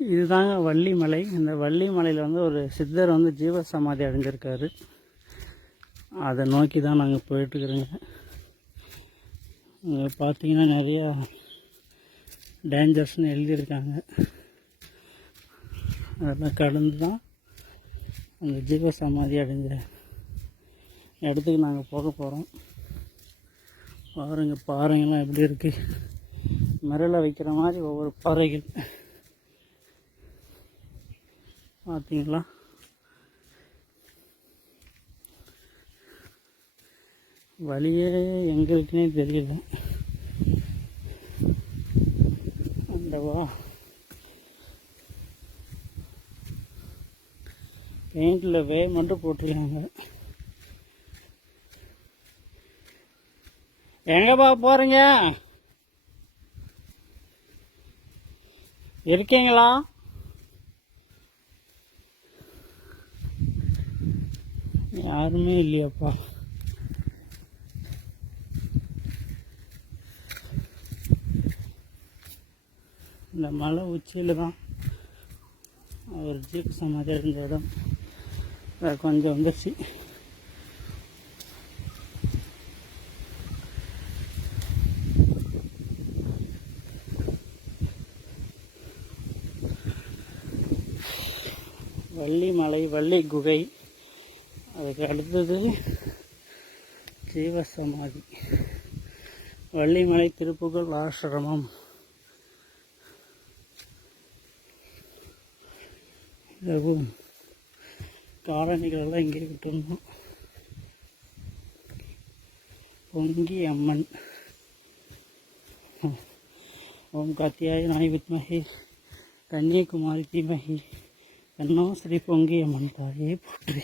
இதுதாங்க வள்ளிமலை. இந்த வள்ளிமலையில் வந்து ஒரு சித்தர் வந்து ஜீவ சமாதி அடைஞ்சிருக்காரு. அதை நோக்கி தான் நாங்கள் போயிட்டுருக்குறோங்க. இங்கே பார்த்தீங்கன்னா நிறையா டேஞ்சர்ஸ்னு எழுதியிருக்காங்க. அதெல்லாம் கடந்து தான் அந்த ஜீவ சமாதி அடைஞ்ச இடத்துக்கு நாங்கள் போக போகிறோம். பாறைங்கள்லாம் எப்படி இருக்குது, மிரள வைக்கிற மாதிரி ஒவ்வொரு பாறைகள் பார்த்தீங்களா. வழியே எங்கே இருக்குன்னே தெரியல. அந்தவா பெயிண்டில் வே மட்டும் போட்டுருக்காங்க. எங்கப்பா போகிறீங்க? இருக்கீங்களா? யாருமே இல்லையாப்பா. இந்த மலை உச்சியில் தான் ஒரு ஜீப் சமாதி இருந்த இடம். கொஞ்சம் வந்துடுச்சு. வள்ளிமலை, வள்ளி குகை, அதுக்கு அடுத்தது ஜீவசமாதி. வள்ளிமலை திருப்புகழ் ஆசிரமம். இதுவும் காலணிகளெல்லாம் இங்கே விட்டுருந்தோம். பொங்கி அம்மன். ஓம் காத்தியாய நாய் வித்மஹி கன்னியகுமாரி தீமஹி தன்னோ ஸ்ரீ பொங்கி அம்மன் தாயே போற்றி.